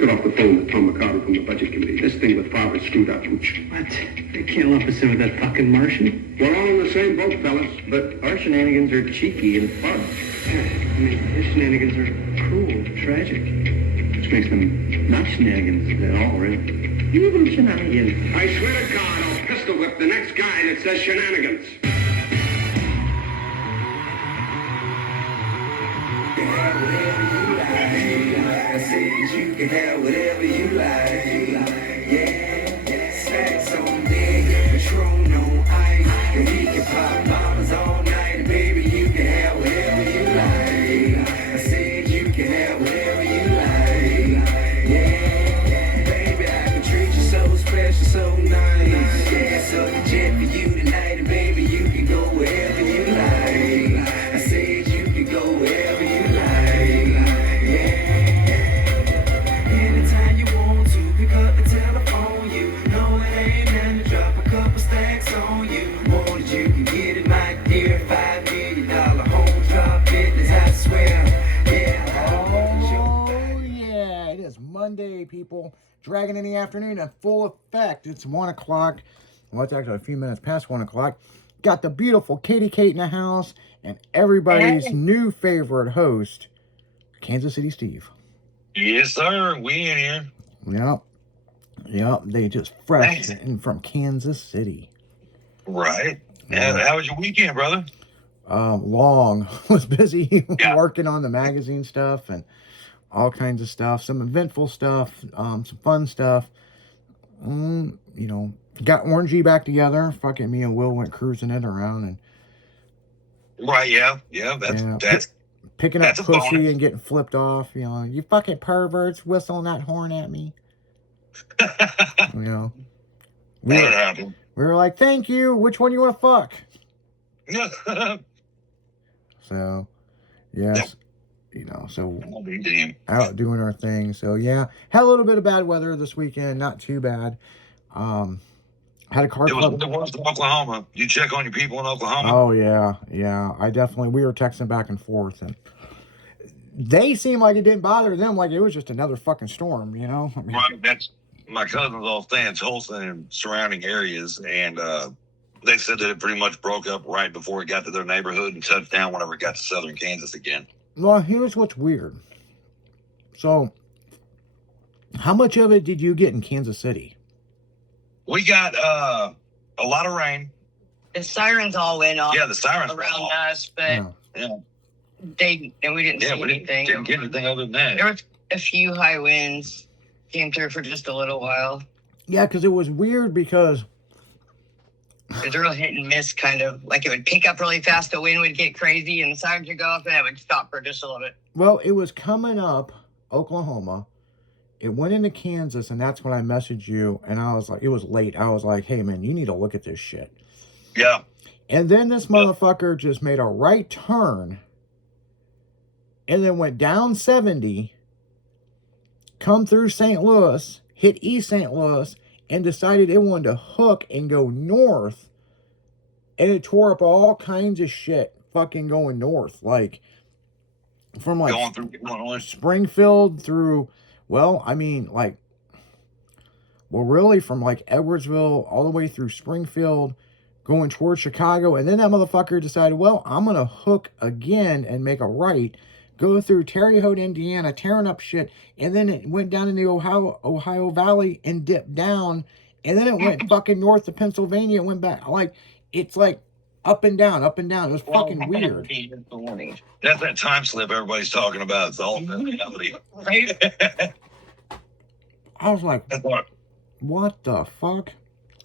Just got off the phone with Tom McCarter from the Budget Committee. This thing with Favre screwed up. What? They can't lump us in with that fucking Martian? We're all in the same boat, fellas. But our shenanigans are cheeky and fun. I mean, his shenanigans are cruel, tragic. Which makes them not shenanigans at all, really. Even shenanigans. I swear to God, I'll pistol whip the next guy that says shenanigans. I said you can have whatever you like. Yeah, stacks on deck, Patron on ice, and we can pop bottles all night. And baby, you can have whatever you like. I said you can have whatever you like. Yeah, baby, I can treat you so special, so nice. Yeah, so the jet for you tonight, and baby, you can go wherever you like. I said you can go wherever you like. Anytime you want to, pick up the telephone. You know it ain't nothing to drop a couple stacks on you. More than you can get it, my dear. $5 million home drop business, I swear. Oh, yeah. It is Monday, people. Dragon in the afternoon in full effect. It's 1 o'clock. Well, it's actually a few minutes past 1 o'clock. Got the beautiful Katie Kate in the house and everybody's new favorite host, Kansas City Steve. Yes, sir. We in here. Yep. They just fresh in from Kansas City. Right. How was your weekend, brother? Long. Was busy working on the magazine stuff and all kinds of stuff. Some eventful stuff. Some fun stuff. Got Orangey back together. Fucking me and Will went cruising it around and. Right. Yeah. That's picking up pussy and getting flipped off. You fucking perverts whistling that horn at me. We were like, thank you. Which one you want to fuck? So, yes. So out doing our thing. So, yeah. Had a little bit of bad weather this weekend. Not too bad. Had a car club. It was in Oklahoma. You check on your people in Oklahoma? Oh, yeah. We were texting back and forth. And they seemed like it didn't bother them. Like it was just another fucking storm, Right. That's my cousins all stay in Tulsa and surrounding areas. And they said that it pretty much broke up right before it got to their neighborhood and touched down whenever it got to southern Kansas again. Well, here's what's weird. So, how much of it did you get in Kansas City? We got a lot of rain. The sirens all went off. Yeah, the sirens around us, but we didn't see anything. Didn't get anything other than that. There was a few high winds came through for just a little while. Yeah, because it was weird because it's real hit and miss, kind of like it would pick up really fast, the wind would get crazy, and the sirens would go off, and it would stop for just a little bit. Well, it was coming up Oklahoma. It went into Kansas, and that's when I messaged you, and I was like, it was late. I was like, hey, man, you need to look at this shit. Yeah. And then this motherfucker just made a right turn, and then went down 70, come through St. Louis, hit East St. Louis, and decided it wanted to hook and go north, and it tore up all kinds of shit fucking going north. Like, from like going through Illinois. Springfield through... Well, I mean, really from like Edwardsville all the way through Springfield, going towards Chicago. And then that motherfucker decided, well, I'm going to hook again and make a right, go through Terre Haute, Indiana, tearing up shit. And then it went down in the Ohio Valley and dipped down. And then it went fucking north to Pennsylvania. It went back. It's like up and down, up and down. It was fucking weird. That's that time slip everybody's talking about. It's all reality. Right? I was like, what the fuck?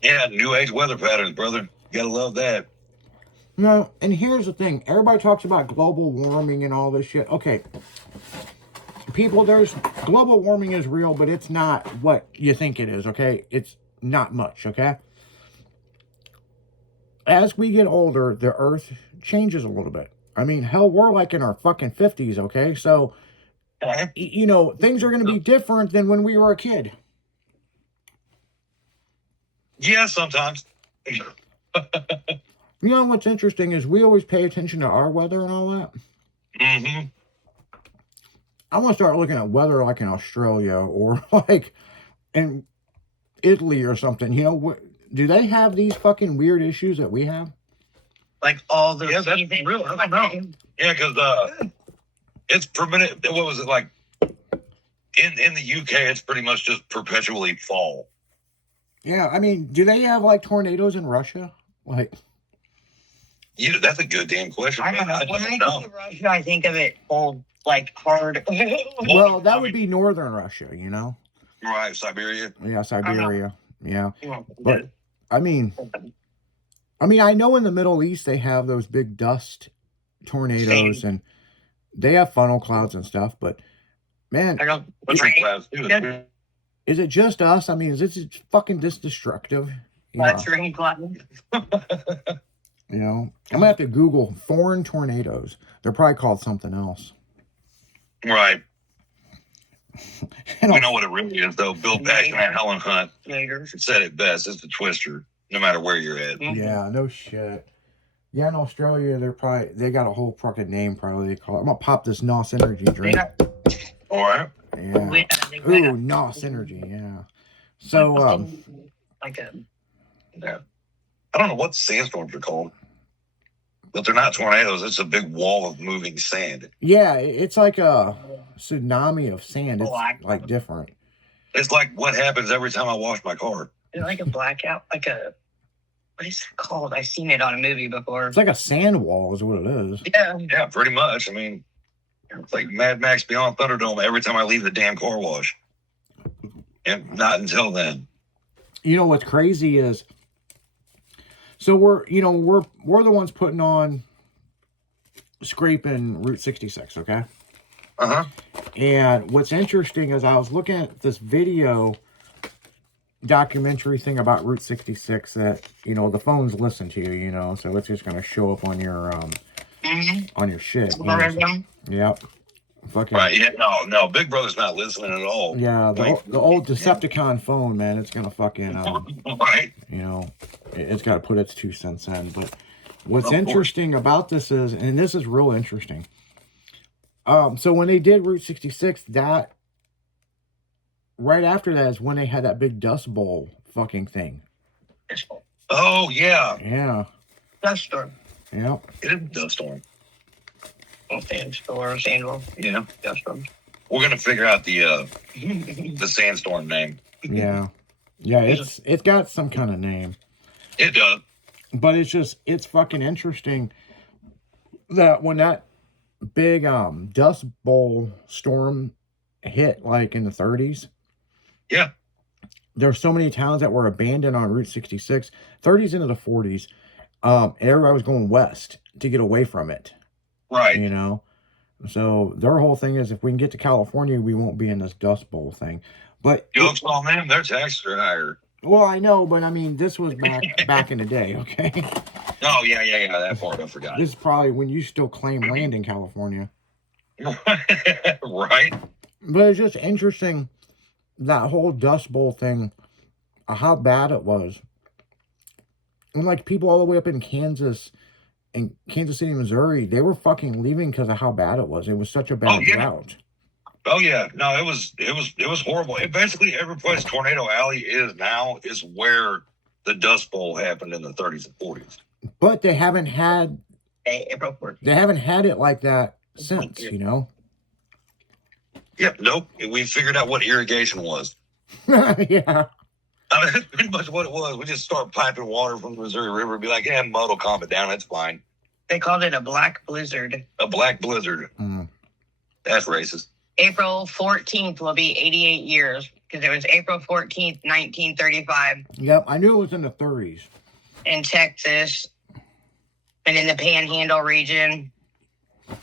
Yeah, new age weather patterns, brother. You gotta love that. And here's the thing. Everybody talks about global warming and all this shit. Okay. People, global warming is real, but it's not what you think it is, okay? It's not much, okay? As we get older, the earth changes a little bit. I mean, hell, we're like in our fucking 50s, okay? So, things are going to be different than when we were a kid. Yeah, sometimes. What's interesting is we always pay attention to our weather and all that. Mm-hmm. I want to start looking at weather like in Australia or like in Italy or something. You know, do they have these fucking weird issues that we have? Like all the Yeah, that's seasons. real. I don't know. Yeah, because it's permanent. What was it like? In the UK, it's pretty much just perpetually fall. Yeah, I mean, do they have like tornadoes in Russia? Like, That's a good damn question. I don't know. man. When I don't think know. of Russia, I think of it cold, like hard. well, that would be northern Russia, you know? Right, Siberia. Yeah, Siberia. Yeah. But I mean, I know in the Middle East they have those big dust tornadoes and they have funnel clouds and stuff, but man, I don't. What's your class too? Yeah. is it just us? I mean, is it fucking this destructive? That's ring cloud. You know, I'm gonna have to Google foreign tornadoes. They're probably called something else. Right. You know, We know what it really is, though. Bill Paxton and Helen Hunt Later. said it best. It's the twister, no matter where you're at. yeah, no shit. Yeah, in Australia, they got a whole fucking name probably they call it. I'm gonna pop this NOS energy drink. All right. Yeah. Ooh, NOS energy. Yeah. So, like a. Yeah. I don't know what sandstorms are called, but they're not tornadoes. It's a big wall of moving sand. yeah, it's like a tsunami of sand. It's Black. like different. It's like what happens every time I wash my car. Is it like a blackout? Like a. What is it called? I've seen it on a movie before. It's like a sand wall, is what it is. Yeah. Yeah, pretty much. I mean, it's like Mad Max Beyond Thunderdome every time I leave the damn car wash. And not until then. You know what's crazy is, so we're the ones putting on scraping Route 66, okay? Uh-huh. And what's interesting is I was looking at this video documentary thing about Route 66 that, the phones listen to you, so it's just going to show up on your on your shit. Yep. Fucking, Right. Yeah. No. Big Brother's not listening at all. yeah, the old Decepticon phone, man, it's going to fucking, Right. it's got to put its 2 cents in. But what's Of course. interesting about this is, and this is real interesting. So when they did Route 66, that right after that is when they had that big Dust Bowl fucking thing. Oh, yeah. Yeah. Dust storm. Yep. It is a dust storm. Sandstorm. Yeah. Dust storm. We're going to figure out the sandstorm name. Yeah. Yeah, it's got some kind of name. It does. But it's fucking interesting that when that big Dust Bowl storm hit like in the 30s. Yeah. There's so many towns that were abandoned on Route 66, 30s into the 40s. Everybody was going west to get away from it. Right. So their whole thing is if we can get to California, we won't be in this Dust Bowl thing. But Jokes on them. Their taxes are higher. well, I know, but I mean, this was back in the day, okay? Oh, yeah. That part I forgot. This is probably when you still claim land in California. Right. But it's just interesting, that whole Dust Bowl thing, how bad it was. And like people all the way up in Kansas and Kansas City, Missouri, they were fucking leaving because of how bad it was. It was such a bad drought. Oh yeah, no, it was horrible. It basically every place Tornado Alley is now is where the Dust Bowl happened in the 30s and 40s. But they haven't had April 4th. They haven't had it like that since, Yep, nope. We figured out what irrigation was. Yeah. I mean, that's pretty much what it was. We just start piping water from the Missouri River and be like, yeah, mud will calm it down. It's fine. They called it a black blizzard. A black blizzard. Mm. That's racist. April 14th will be 88 years because it was April 14th, 1935 Yep, I knew it was in the 30s. in Texas and in the Panhandle region.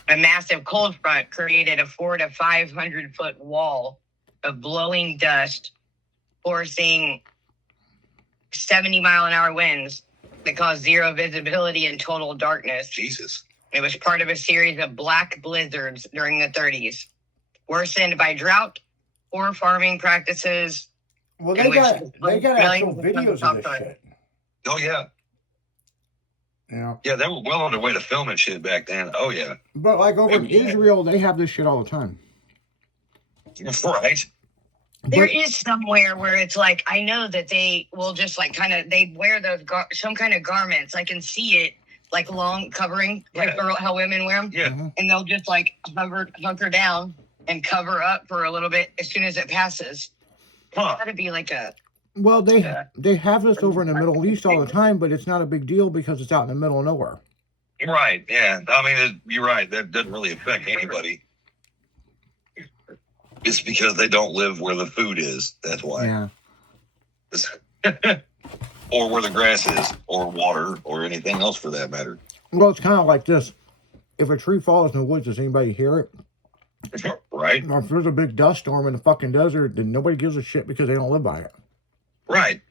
A massive cold front created a 400 to 500 foot wall of blowing dust, forcing 70-mile-an-hour winds that caused zero visibility and total darkness. Jesus. It was part of a series of black blizzards during the 30s, worsened by drought, poor farming practices. Well, In they got which actual millions of videos of tons this of shit. Oh, yeah. Yeah. Yeah, they were well on their way to filming shit back then. Oh, yeah. But like over in Israel, they have this shit all the time. Right. There is somewhere where it's like, I know that they will just like kind of, they wear those some kind of garments. I can see it like long covering, like how women wear them. Yeah. And they'll just like hunker down and cover up for a little bit as soon as it passes. Huh. That'd be like a, Well, they have this over in the Middle East all the time, but it's not a big deal because it's out in the middle of nowhere. Right. Yeah. I mean, you're right. That doesn't really affect anybody. It's because they don't live where the food is. That's why. Yeah. Or where the grass is, or water, or anything else for that matter. Well, it's kind of like this. If a tree falls in the woods, does anybody hear it? Right. Or if there's a big dust storm in the fucking desert, then nobody gives a shit because they don't live by it. Right.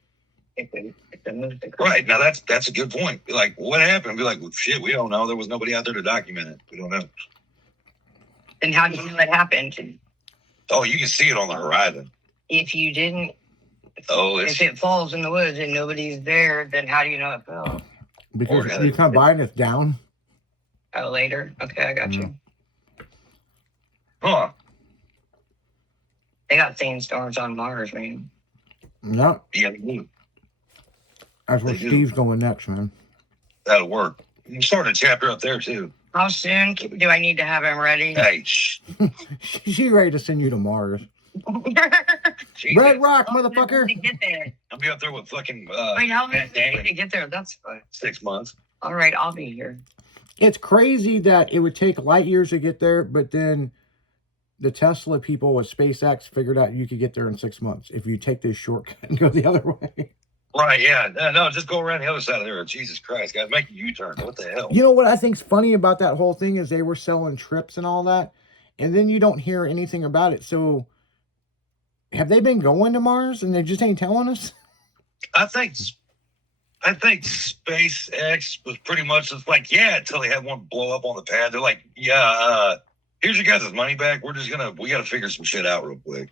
Right. Now that's a good point. Be like, what happened? Be like, well, shit, we don't know. There was nobody out there to document it. We don't know. and how do you know it happened? Oh, you can see it on the horizon. If you didn't, Oh, if it falls in the woods and nobody's there, then how do you know it fell? Because Or- you come by and it's down. Oh, later. Okay, I got you. huh? They got sandstorms on Mars, man. Yep. Yeah, That's where They do. Steve's going next, man. that'll work. You can start a chapter up there too. How soon do I need to have him ready? Hey, shh. She's ready to send you to Mars. Jeez. Red Rock, To motherfucker. get there. I'll be up there with fucking Wait, how long does it Danny. take to get there? That's fine. 6 months. All right, I'll be here. It's crazy that it would take light years to get there, but then the Tesla people with SpaceX figured out you could get there in 6 months if you take this shortcut and go the other way. Right, yeah. No, just go around the other side of there. Jesus Christ, guys, make a U-turn. What the hell? You know what I think's funny about that whole thing is they were selling trips and all that, and then you don't hear anything about it. So have they been going to Mars and they just ain't telling us? I think SpaceX was pretty much just like, yeah, until they had one blow up on the pad. They're like, yeah, here's your guys' money back. We got to figure some shit out real quick.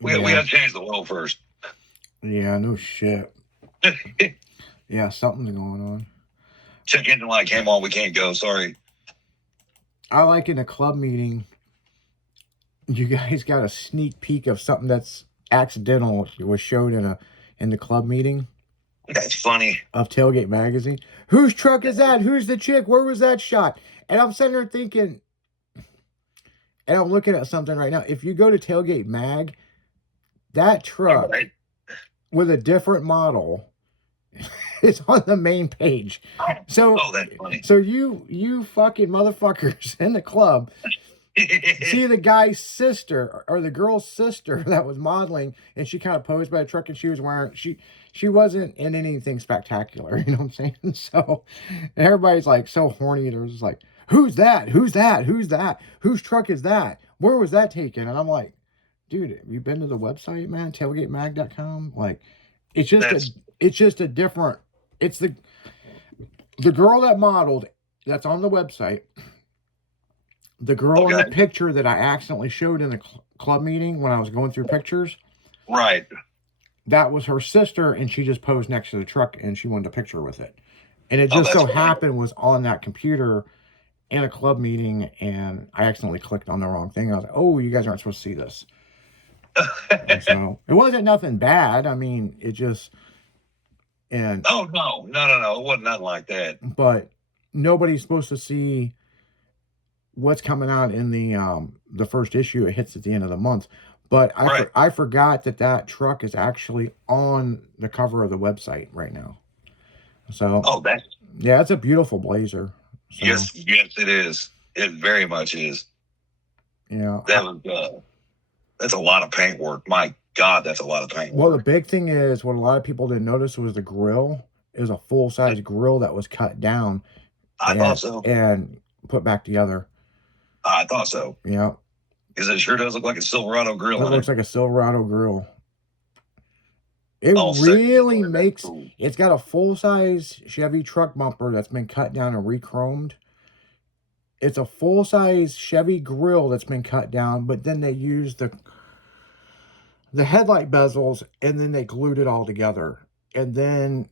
We got to change the world first. Yeah, no shit. Yeah, something's going on. Check engine light came on. We can't go. Sorry. I like in a club meeting, you guys got a sneak peek of something that's accidental. It was showed in the club meeting That's funny. of Tailgate Magazine. Whose truck is that? Who's the chick? Where was that shot? And I'm sitting there thinking, and I'm looking at something right now. If you go to Tailgate Mag, that truck Right. with a different model is on the main page. So, Oh, that's funny. so you fucking motherfuckers in the club see the guy's sister or the girl's sister that was modeling, and she kind of posed by the truck, and she was wearing she wasn't in anything spectacular, you know what I'm saying? So everybody's like so horny. They're just like, who's that? Who's that? Who's that? Whose truck is that? Where was that taken? And I'm like, dude, have you been to the website, man? Tailgatemag.com? Like, it's just a different. It's the girl that modeled that's on the website. The girl in the Okay. picture that I accidentally showed in the club meeting when I was going through pictures, Right. that was her sister, and she just posed next to the truck, and she wanted a picture with it. And it Oh, just that's so cool. happened was on that computer in a club meeting, and I accidentally clicked on the wrong thing. I was like, oh, you guys aren't supposed to see this. And so it wasn't nothing bad. I mean, it just, and Oh, no. It wasn't nothing like that. but nobody's supposed to see what's coming out in the first issue. It hits at the end of the month, but Right. I forgot that truck is actually on the cover of the website right now. So Oh, that's, yeah, it's a beautiful Blazer. So, yes, it is. It very much is. you know, That was, that's a lot of paint work. My God, that's a lot of paint well, the work. big thing is what a lot of people didn't notice was the grill is a full size grill that was cut down I thought so. and put back together. I thought so. You know, Because it sure does look like a Silverado grill. it in looks it. like a Silverado grill. It All set really together. makes. That's cool. It's got a full size Chevy truck bumper that's been cut down and re-chromed. It's a full size Chevy grill that's been cut down, but then they used the headlight bezels and then they glued it all together. And then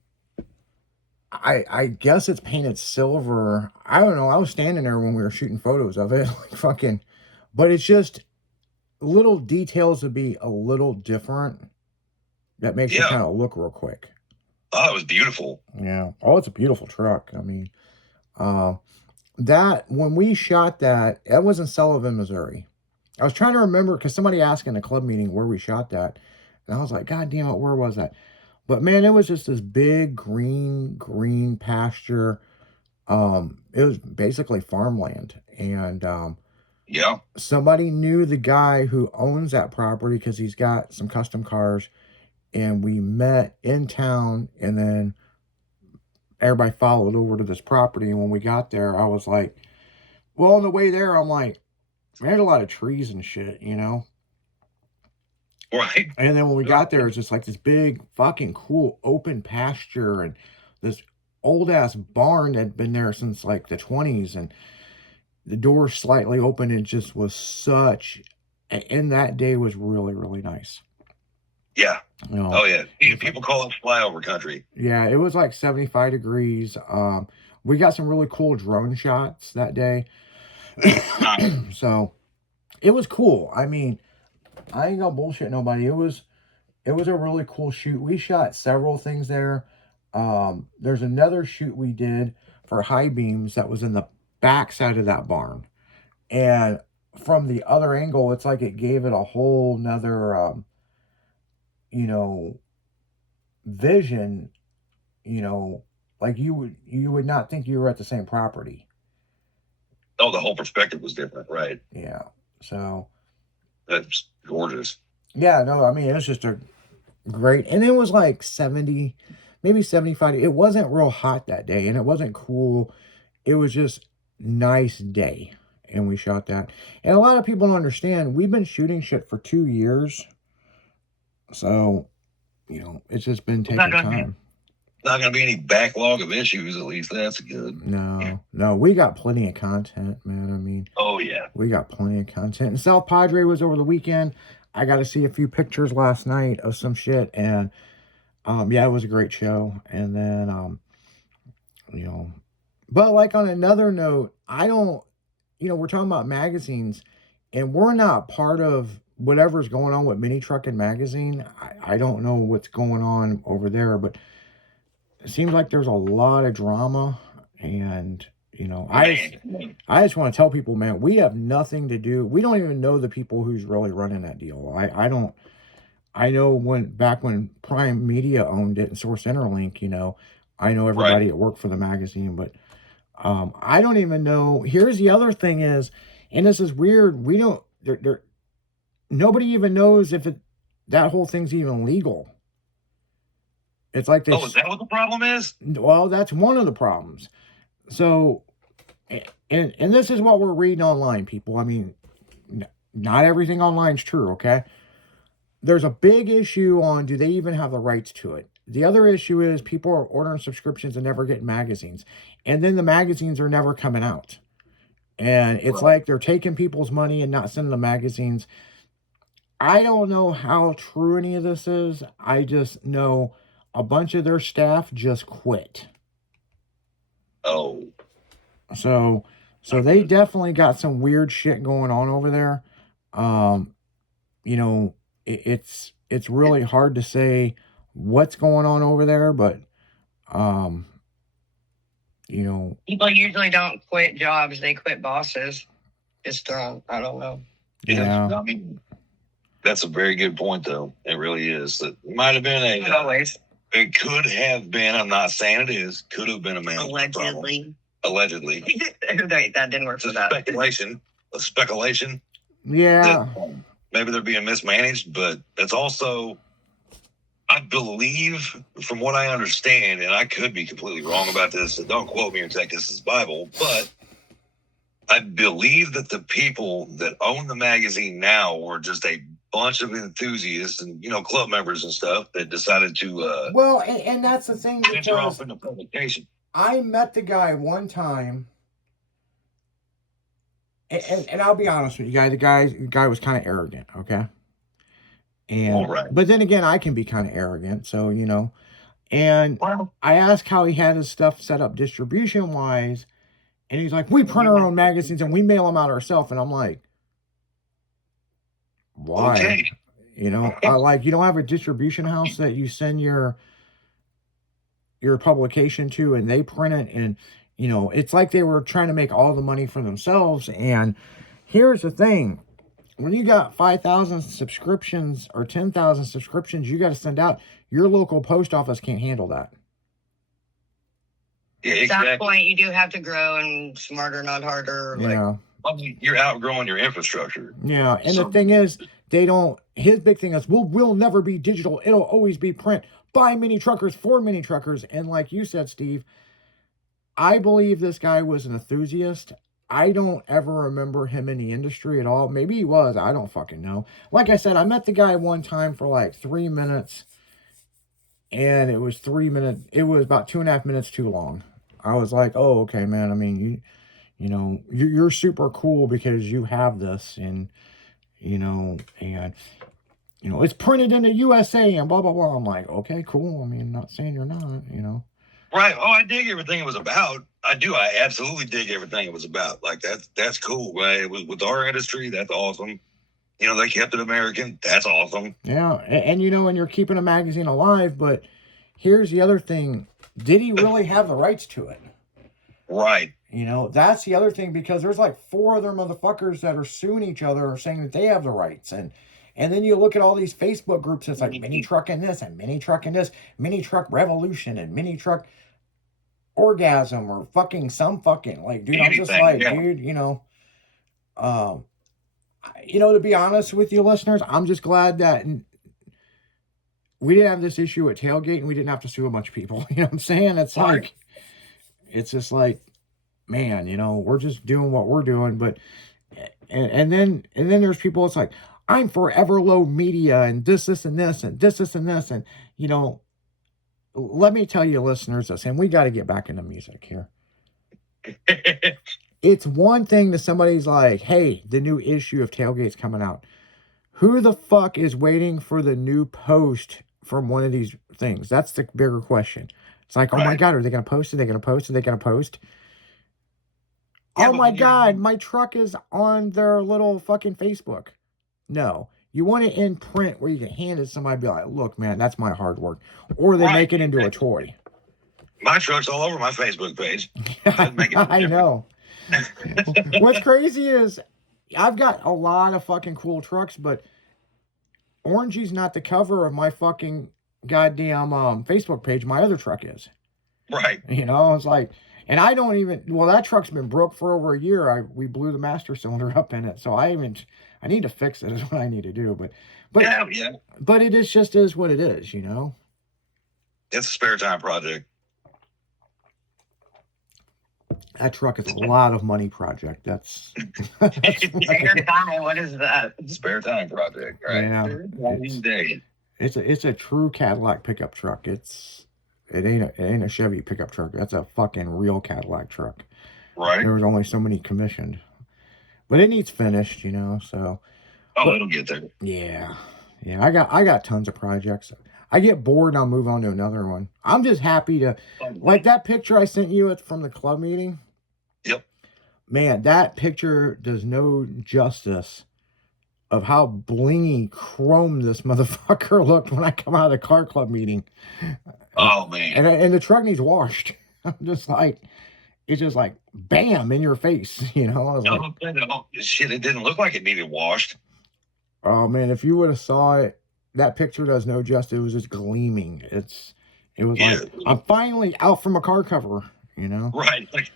I guess it's painted silver. I don't know. I was standing there when we were shooting photos of it, like fucking But it's just little details to be a little different that makes you Yeah. kind of look real quick. Oh, it was beautiful. Yeah. Oh, it's a beautiful truck. I mean, that when we shot that was in Sullivan, Missouri. I was trying to remember because somebody asked in a club meeting where we shot that, and I was like, God damn it, where was that? But man, it was just this big green pasture. It was basically farmland, and Yeah. somebody knew the guy who owns that property because he's got some custom cars, and we met in town, and then everybody followed over to this property. And when we got there, I was like, well, on the way there, I'm like, there's a lot of trees and shit, you know? Right. And then when we got there, it's just like this big fucking cool open pasture and this old ass barn that had been there since like the 20s, and the door slightly open. It just was such, and that day was really, really nice. Yeah. You know, Oh yeah. People call it flyover country. yeah, it was like 75 degrees. We got some really cool drone shots that day. So it was cool. I mean, I ain't gonna bullshit nobody. It was a really cool shoot. We shot several things there. There's another shoot we did for high beams that was in the back side of that barn. And from the other angle, it's like it gave it a whole nother you know, vision, you know, like you would not think you were at the same property. Oh, the whole perspective was different, right? Yeah. So That's gorgeous. yeah, no, I mean, it was just a great, and it was like 70, maybe 75. It wasn't real hot that day, and it wasn't cool. It was just nice day, and we shot that. And a lot of people don't understand, we've been shooting shit for 2 years. So, you know, it's just been taking time. Not going to be any backlog of issues, at least. That's good. No, we got plenty of content, man. I mean, Oh, yeah. we got plenty of content. And South Padre was over the weekend. I got to see a few pictures last night of some shit, and yeah, it was a great show. And then you know, but like on another note, I don't, you know, we're talking about magazines, and we're not part of whatever's going on with Mini Truckin' Magazine. I don't know what's going on over there, but it seems like there's a lot of drama. And you know, I just want to tell people, man, we have nothing to do. We don't even know the people who's really running that deal. I don't. I know back when Prime Media owned it and Source Interlink, you know, I know everybody that worked for the magazine, but I don't even know. Here's the other thing is, and this is weird. We don't. Nobody even knows if that whole thing's even legal. It's like this. Oh, is that what the problem is? Well, that's one of the problems. So, and this is what we're reading online, people. I mean, not everything online is true, okay? There's a big issue on, do they even have the rights to it? The other issue is people are ordering subscriptions and never getting magazines. And then the magazines are never coming out. And it's like they're taking people's money and not sending the magazines. I don't know how true any of this is. I just know a bunch of their staff just quit. Oh. So they definitely got some weird shit going on over there. You know, it's really hard to say what's going on over there, but you know, People usually don't quit jobs; they quit bosses. Just I don't know. yeah. I mean, that's a very good point, though. It really is. It might have been Not always. It could have been. I'm not saying it is. Could have been a management problem. Allegedly. That didn't work It's for a that. speculation. Yeah. That maybe they're being mismanaged, but it's also, I believe, from what I understand, and I could be completely wrong about this, so don't quote me or take this as Bible, but I believe that the people that own the magazine now were just a bunch of enthusiasts and, you know, club members and stuff that decided to Well, and that's the thing, venture because off into publication. I met the guy one time, and I'll be honest with you guys, the guy was kind of arrogant, okay? And All right. but then again, I can be kind of arrogant, so you know. And Well, I asked how he had his stuff set up distribution wise, and he's like, "We print our own magazines and we mail them out ourselves." And I'm like, Why? Okay. You know, like, you don't have a distribution house that you send your publication to and they print it, and you know, it's like they were trying to make all the money for themselves. And here's the thing, when you got 5,000 subscriptions or 10,000 subscriptions you got to send out, your local post office can't handle that. Yeah, At exactly. that point, you do have to grow and smarter, not harder. Like, Yeah. Well, you're outgrowing your infrastructure. Yeah, and the thing is, they don't. His big thing is, we'll never be digital. It'll always be print. By mini truckers for mini truckers. And like you said, Steve, I believe this guy was an enthusiast. I don't ever remember him in the industry at all. Maybe he was. I don't fucking know. Like I said, I met the guy one time for like 3 minutes, and it was 3 minutes. It was about 2.5 minutes too long. I was like, oh, okay, man. I mean, you know, you're super cool because you have this, and you know, it's printed in the USA and blah blah blah. I'm like, okay, cool. I mean, I'm not saying you're not, you know. Right. Oh, I dig everything it was about. I do. I absolutely dig everything it was about. Like that's cool. Right? It was with our industry. That's awesome. You know, they kept it American. That's awesome. Yeah, and you know, and you're keeping a magazine alive. But here's the other thing: did he really have the rights to it? Right. You know, that's the other thing, because there's like 4 other motherfuckers that are suing each other or saying that they have the rights. And then you look at all these Facebook groups, it's like mini trucking this and mini trucking this, mini truck revolution and mini truck orgasm or fucking some fucking, like, dude, I'm just like, dude, you know, to be honest with you listeners, I'm just glad that we didn't have this issue at Tailgate and we didn't have to sue a bunch of people. You know what I'm saying? It's like, it's just like, man, you know, we're just doing what we're doing. But and then there's people, it's like, I'm for Everlow Media and this and this and this and this. And you know, let me tell you listeners this, and we got to get back into music here. It's one thing that somebody's like, hey, the new issue of Tailgate's coming out. Who the fuck is waiting for the new post from one of these things? That's the bigger question. It's like, oh my God, are they going to post? Are they going to post? Are they going to post? Yeah, oh my God, my truck is on their little fucking Facebook. No. You want it in print where you can hand it to somebody and be like, look, man, that's my hard work. Or they make it into a toy. My truck's all over my Facebook page. I know. What's crazy is I've got a lot of fucking cool trucks, but Orangey's not the cover of my fucking goddamn Facebook page. My other truck is. Right. You know, it's like, and I don't even, well, that truck's been broke for over a year. We blew the master cylinder up in it. So I need to fix it is what I need to do. But yeah. But it is just is what it is, you know? It's a spare time project. That truck is a lot of money project. That's spare time. What is that? Spare time project, right? Yeah. It's a true Cadillac pickup truck. It ain't a Chevy pickup truck. That's a fucking real Cadillac truck. Right. There was only so many commissioned. But it needs finished, you know, so. It'll get there. Yeah. Yeah, I got tons of projects. I get bored and I'll move on to another one. I'm just happy to, like that picture I sent you from the club meeting. Yep. Man, that picture does no justice of how blingy chrome this motherfucker looked when I come out of the car club meeting. Oh, man. And the truck needs washed. I'm just like, it's just like, bam, in your face, you know? I was no, shit, it didn't look like it needed washed. Oh, man, if you would have saw it, that picture does no justice. It was just gleaming. It was like, I'm finally out from a car cover, you know? Right. Like,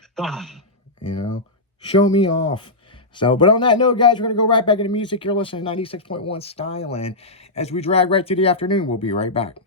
you know? Show me off. So, but on that note, guys, we're going to go right back into music. You're listening to 96.1 Styling. As we drag right through the afternoon, we'll be right back.